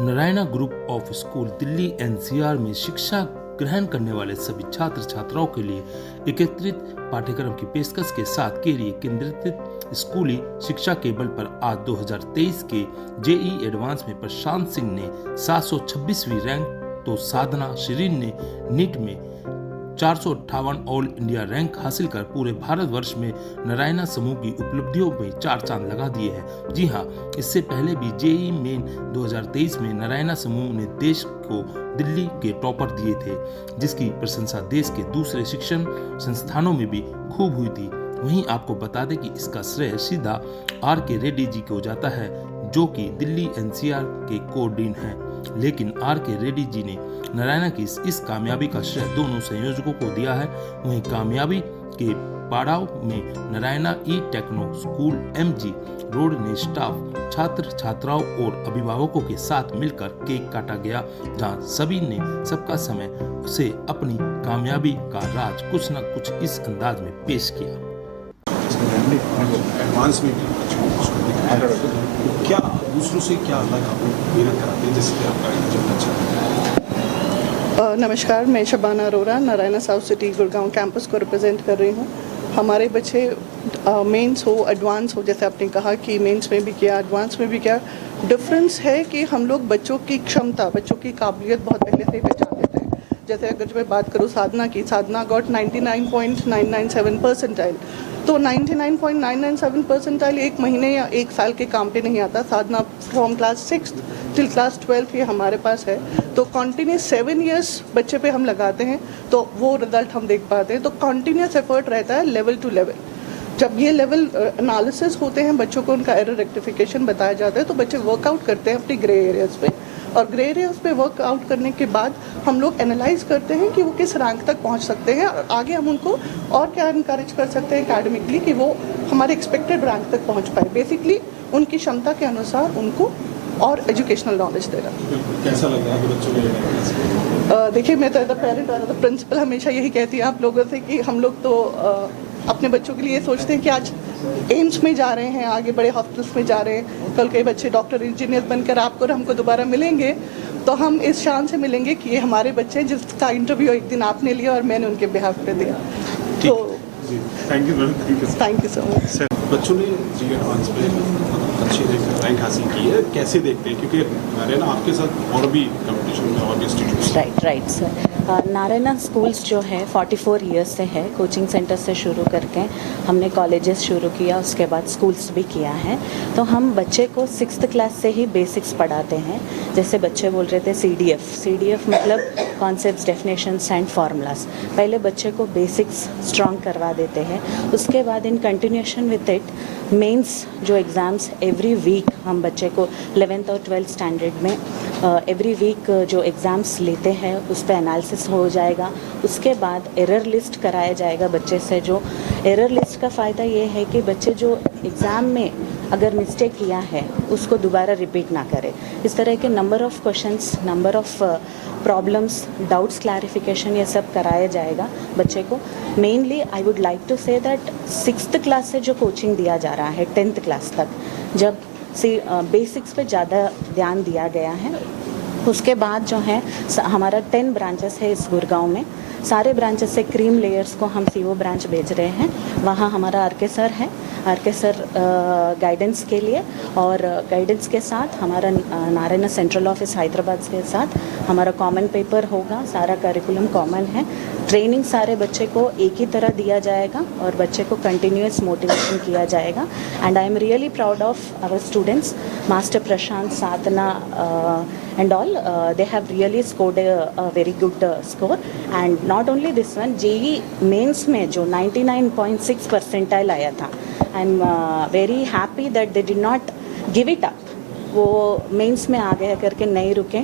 Narayana group of school Delhi NCR में शिक्षा ग्रहण करने वाले सभी छात्र छात्राओं के लिए एकीकृत पाठ्यक्रम की पेशकश के साथ के लिए केंद्रित स्कूली शिक्षा के बल पर आज 2023 के जेई एडवांस में प्रशांत सिंह ने 726वीं रैंक तो साधना शिरीन ने नीट में 458 ऑल इंडिया रैंक हासिल कर पूरे भारतवर्ष में नारायणा समूह की उपलब्धियों में चार चांद लगा दिए हैं। जी हां, इससे पहले भी जेई मेन 2023 में नारायणा समूह ने देश को दिल्ली के टॉपर दिए थे, जिसकी प्रशंसा देश के दूसरे शिक्षण संस्थानों में भी खूब हुई थी। वहीं आपको बता दें कि इसका श्रेय सीधा आर के रेड्डी जी को जाता है, जो कि दिल्ली एनसीआर के कोर डीन हैं। लेकिन आर के रेड्डी जी ने नारायणा की इस कामयाबी का श्रेय दोनों संयोजकों को दिया है। वहीं कामयाबी के पड़ाव में नारायणा ई टेक्नो स्कूल एमजी रोड ने स्टाफ, छात्र छात्राओं और अभिभावकों के साथ मिलकर केक काटा गया, जहां सभी ने सबका समय से अपनी कामयाबी का राज कुछ न कुछ इस अंदाज में पेश किया। एडवांस में क्या दूसरों से क्या अलग आप लोग मेहनत कराते हैं जिससे आपका रिजल्ट अच्छा है? नमस्कार, मैं Shabana Arora Narayana south city Gurgaon campus को रिप्रेजेंट कर रही हूँ। हमारे बच्चे मेंस हो एडवांस हो, जैसे आपने कहा कि मेंस में भी किया एडवांस में भी किया, डिफरेंस है कि हम लोग बच्चों की क्षमता, बच्चों की काबिलियत बहुत पहले से ही पहचान लेते हैं। जैसे अगर मैं बात करूँ साधना की, साधना गॉट 99.997 परसेंटाइल। तो 99.997 परसेंटाइल एक महीने या एक साल के काम पे नहीं आता। साधना फ्रॉम क्लास 6 टिल क्लास 12 ये हमारे पास है। तो कॉन्टीन्यूस 7 इयर्स बच्चे पे हम लगाते हैं तो वो रिजल्ट हम देख पाते हैं। तो कॉन्टीन्यूस एफर्ट रहता है लेवल टू लेवल। जब ये लेवल एनालिसिस होते हैं, बच्चों को उनका एरर रेक्टिफिकेशन बताया जाता है, तो बच्चे वर्कआउट करते हैं अपनी ग्रे एरियाज पे। और ग्रे एरियाज पे वर्कआउट करने के बाद हम लोग एनालाइज करते हैं कि वो किस रैंक तक पहुंच सकते हैं और आगे हम उनको और क्या इनकरेज कर सकते हैं एकेडमिकली कि वो हमारे एक्सपेक्टेड रैंक तक पहुंच पाए। बेसिकली उनकी क्षमता के अनुसार उनको और एजुकेशनल नॉलेज देना। कैसा लग रहा है बच्चों को? देखिए, मैं तो एज अ पेरेंट और एज अ प्रिंसिपल हमेशा यही कहती है आप लोगों से कि हम लोग तो अपने बच्चों के लिए सोचते हैं कि आज एम्स में जा रहे हैं, आगे बड़े हॉस्पिटल्स में जा रहे हैं, कल के बच्चे डॉक्टर इंजीनियर बनकर आपको और हमको दोबारा मिलेंगे तो हम इस शान से मिलेंगे कि ये हमारे बच्चे जिसका इंटरव्यू एक दिन आपने लिया और मैंने उनके बिहाफ पे दिया। तो थैंक यू सो मच। बच्चों ने जी एडवांस में अच्छी रैंक हासिल की है, कैसे देखते हैं? क्योंकि नारायणा आपके साथ और भी कंपटीशन में और भी institute. Right sir. Narayana schools जो है 44 ईयर्स से है। कोचिंग सेंटर से शुरू करके हमने कॉलेजेस शुरू किया, उसके बाद स्कूल्स भी किया है। तो हम बच्चे को 6th क्लास से ही बेसिक्स पढ़ाते हैं। जैसे बच्चे बोल रहे थे CDF मतलब कॉन्सेप्ट्स, डेफिनेशंस एंड फार्मूलाज। पहले बच्चे को बेसिक्स स्ट्रॉन्ग करवा देते हैं, उसके बाद in continuation with it mains जो एग्ज़ाम्स एवरी वीक हम बच्चे को 11th और 12th स्टैंडर्ड में एवरी वीक जो एग्ज़ाम्स लेते हैं उस पर एनालिसिस हो जाएगा। उसके बाद एरर लिस्ट कराया जाएगा बच्चे से। जो एरर लिस्ट का फ़ायदा ये है कि बच्चे जो एग्ज़ाम में अगर मिस्टेक किया है उसको दोबारा रिपीट ना करे। इस तरह के number of questions, number of problems, doubts clarification, ये सब कराया जाएगा बच्चे को। Mainly I would like to say that 6th class से जो कोचिंग दिया जा रहा है 10th क्लास तक, जब बेसिक्स पे ज़्यादा ध्यान दिया गया है। उसके बाद जो है हमारा 10 ब्रांचेस है इस गुड़गांव में। सारे ब्रांचेस से क्रीम लेयर्स को हम CO ब्रांच भेज रहे हैं। वहाँ हमारा RK सर है, RK सर गाइडेंस के लिए, और गाइडेंस के साथ हमारा नारायणा सेंट्रल ऑफिस हैदराबाद के साथ हमारा कॉमन पेपर होगा। सारा करिकुलम कॉमन है। ट्रेनिंग सारे बच्चे को एक ही तरह दिया जाएगा और बच्चे को कंटिन्यूअस मोटिवेशन किया जाएगा। And I am really proud of our students, master Prashant, Sadhana and all. They have really scored a very good score. And not only this one, JEE mains में जो 99.6 percentile आया था, I'm very happy that they did not give it up. वो mains में आ गया करके नहीं रुके,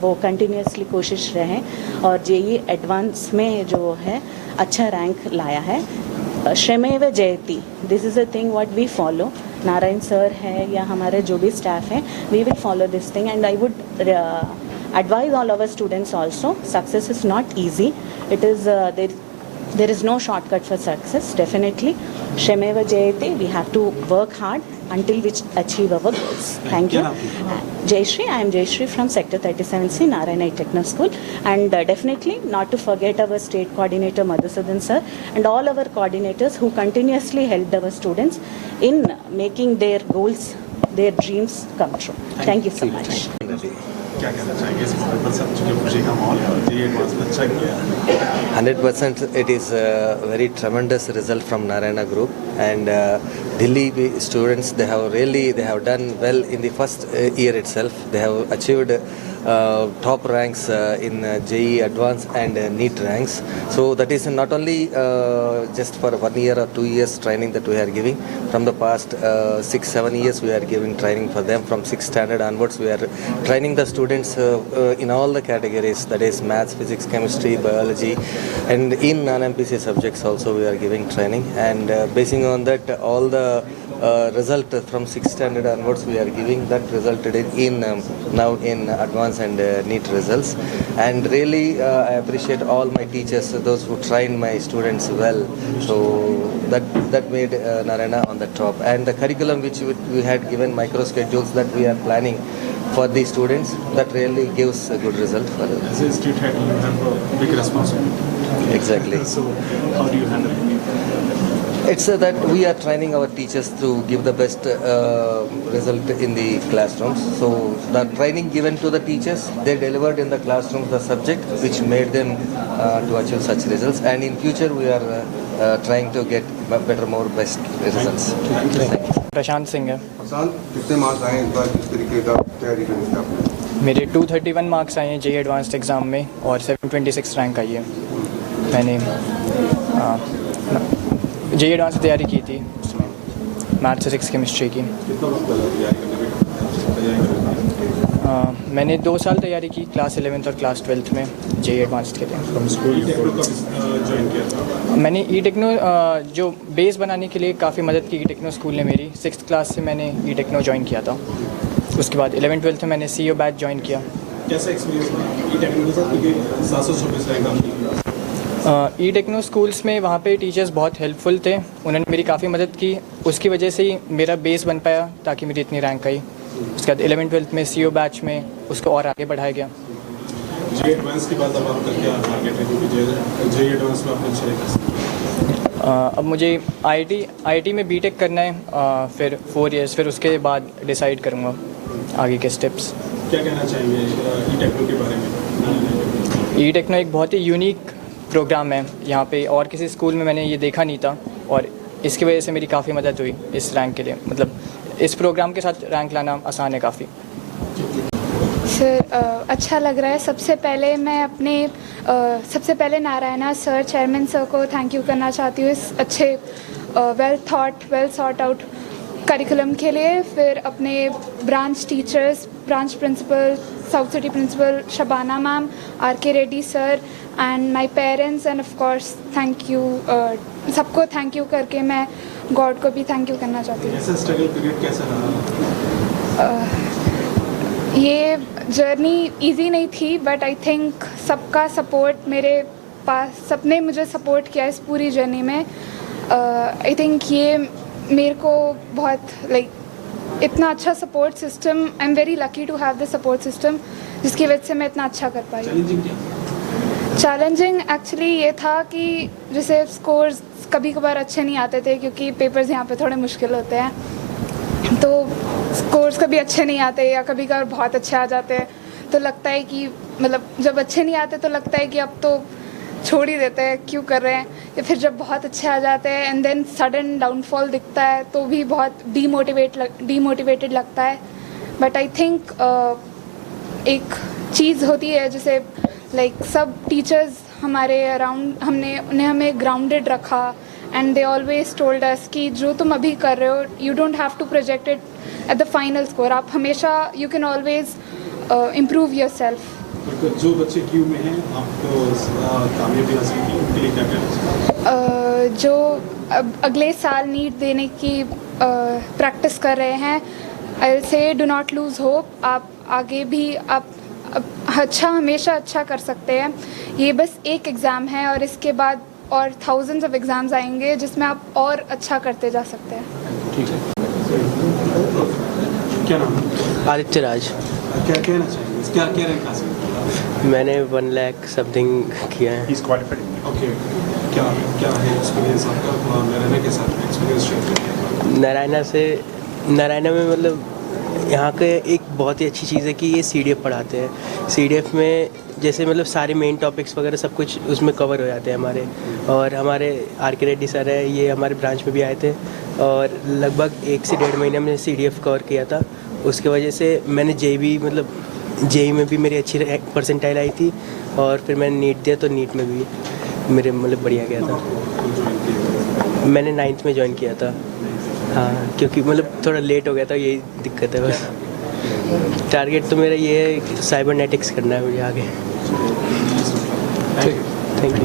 वो कंटिन्यूसली कोशिश रहे और JEE एडवांस में जो है अच्छा रैंक लाया है। श्रमेव जयति, this is a thing what we follow. Narayan sir है या हमारे जो भी स्टाफ है, we will follow this thing and I would advise all our students also. Success is not easy. It is there is no shortcut for success, definitely, Shemeva Jayate, we have to work hard until we achieve our goals. Thank you. Jayashri, I am Jayashri from Sector 37C, Narayana Techno School. And definitely not to forget our state coordinator Madhusudan sir and all our coordinators who continuously helped our students in making their goals, their dreams come true. Thank you so much. क्या कहना चाहेंगे इस मौके पर सब चीज़ें खुशी का माहौल है और जी एडवांस में अच्छा किया 100% it is a very tremendous result from Narayana Group and Delhi students they have done well in the first year itself. They have achieved top ranks in JEE Advanced and NEET ranks. So that is not only just for 1 year or 2 years training that we are giving. From the past 6-7 years we are giving training for them. From 6th standard onwards we are training the students in all the categories, that is maths, physics, chemistry, biology, and in non-MPC subjects also we are giving training. And basing on that, all the result from 6th standard onwards we are giving, that resulted in now in advanced and NEET results. And really I appreciate all my teachers, those who trained my students well. So that made Narayana on the top. And the curriculum which we had given, micro schedules that we are planning for the students, that really gives a good result for them. As a institute head, you have a big responsibility. Exactly. So how do you handle it? It's that we are training our teachers to give the best result in the classrooms. So the training given to the teachers, they delivered in the classrooms the subject which made them to achieve such results. And in future we are trying to get better, more best results. Thank you. Prashant Singh है। प्रशांत, कितने marks आए हैं इस बार, किस तरीके का तैयारी करनी थी आपने? मेरे 231 मार्क्स आए हैं JEE एडवांस्ड एग्ज़ाम में और 726 रैंक आई है। मैंने JEE एडवांस तैयारी की थी, उसमें मैथ्स फिजिक्स केमिस्ट्री की। कितना वक्त लगा तैयारी करने में? मैंने 2 साल तैयारी की, क्लास 11th और क्लास 12th में JEE एडवांस्ड के लिए। टेक्नो कब ज्वाइन किया था? मैंने टेक्नो जो बेस बनाने के लिए काफ़ी मदद की टेक्नो स्कूल ने मेरी। 6th क्लास से मैंने टेक्नो ज्वाइन किया था। उसके बाद 11th-12th में मैंने CEO बैच ज्वाइन किया। कैसा एक्सपीरियंस रहा टेक्नो के साथ, क्योंकि 724 रैंक आपकी? टेक्नो स्कूल्स में वहाँ पे टीचर्स बहुत हेल्पफुल थे, उन्होंने मेरी काफ़ी मदद की। उसकी वजह से ही मेरा बेस बन पाया ताकि मेरी इतनी रैंक आई। उसके बाद 11th-12th में CEO बैच में उसको और आगे बढ़ाया गया। JEE एडवांस के बाद अब आपका क्या टारगेट है, क्योंकि JEE एडवांस में आपने अच्छे रैंक? अब मुझे IIT में BTech करना है, फिर 4 years, फिर उसके बाद डिसाइड करूँगा आगे के स्टेप्स। क्या कहना चाहेंगे टेक्नो के बारे में? टेक्नो एक बहुत ही यूनिक प्रोग्राम है, यहाँ पे और किसी स्कूल में मैंने ये देखा नहीं था और इसकी वजह से मेरी काफ़ी मदद हुई इस रैंक के लिए। मतलब इस प्रोग्राम के साथ रैंक लाना आसान है काफ़ी। सर अच्छा लग रहा है। सबसे पहले नारायणा सर, चेयरमैन सर को थैंक यू करना चाहती हूँ इस अच्छे वेल सॉर्ट आउट करिकुलम के लिए। फिर अपने branch teachers, branch principal, south city principal Shabana ma'am, RK Reddy sir and my parents and of course thank you, सबको थैंक यू करके मैं गॉड को भी थैंक यू करना चाहती हूँ। ऐसा स्ट्रगल पीरियड कैसा रहा? ये जर्नी इजी नहीं थी, बट आई थिंक सबका सपोर्ट मेरे पास, सबने मुझे सपोर्ट किया इस पूरी जर्नी में। आई थिंक ये मेरे को बहुत इतना अच्छा support system, I am very lucky to have the support system, जिसकी वजह से मैं इतना अच्छा कर पाई। चैलेंजिंग एक्चुअली ये था कि जैसे स्कोर्स कभी कभार अच्छे नहीं आते थे, क्योंकि पेपर्स यहाँ पे थोड़े मुश्किल होते हैं, तो स्कोर्स कभी अच्छे नहीं आते या कभी कभार बहुत अच्छे आ जाते हैं। तो लगता है कि मतलब जब अच्छे नहीं आते तो लगता है कि अब तो छोड़ ही देते हैं, क्यों कर रहे हैं। या फिर जब बहुत अच्छे आ जाते हैं एंड देन सडन डाउनफॉल दिखता है तो भी बहुत डीमोटिवेटेड लगता है। बट आई थिंक एक चीज़ होती है जैसे सब टीचर्स हमारे अराउंड, उन्हें हमें ग्राउंडेड रखा and they always told us कि जो तुम अभी कर रहे हो, you don't have to project it at the final score. आप हमेशा you can always improve yourself. जो बच्चे क्यू में हैं, आपको कामयाबी हासिल की, उनके लिए क्या कहना? जो अगले साल नीट देने की प्रैक्टिस कर रहे हैं, I will say do not lose hope. आप आगे भी हमेशा अच्छा कर सकते हैं। ये बस एक एग्ज़ाम है और इसके बाद और थाउजेंड्स ऑफ एग्ज़ाम्स आएंगे जिसमें आप और अच्छा करते जा सकते हैं। ठीक है, क्या नाम है? आदित्य राज। क्या कहना चाहेंगे, क्या क्या रैंक हासिल किया? मैंने 1 लाख समथिंग किया है। ओके, क्या क्या है एक्सपीरियंस आपका नारायणा के साथ, एक्सपीरियंस शेयर करिए। नारायणा में मतलब यहाँ के एक बहुत ही अच्छी चीज़ है कि ये CDF पढ़ाते हैं। CDF में जैसे मतलब सारे मेन टॉपिक्स वगैरह सब कुछ उसमें कवर हो जाते हैं हमारे। और हमारे RK रेड्डी सर है, ये हमारे ब्रांच में भी आए थे और लगभग 1 से 1.5 महीने में CDF कवर किया था। उसके वजह से मैंने JEE में भी मेरी अच्छी परसेंटाइल आई थी और फिर मैंने नीट दिया तो नीट में भी मेरे मतलब बढ़िया गया था। मैंने 9th में ज्वाइन किया था। हाँ, क्योंकि मतलब थोड़ा लेट हो गया था, यही दिक्कत है बस। टारगेट तो मेरा ये है कि साइबरनेटिक्स करना है मुझे आगे। Thank you.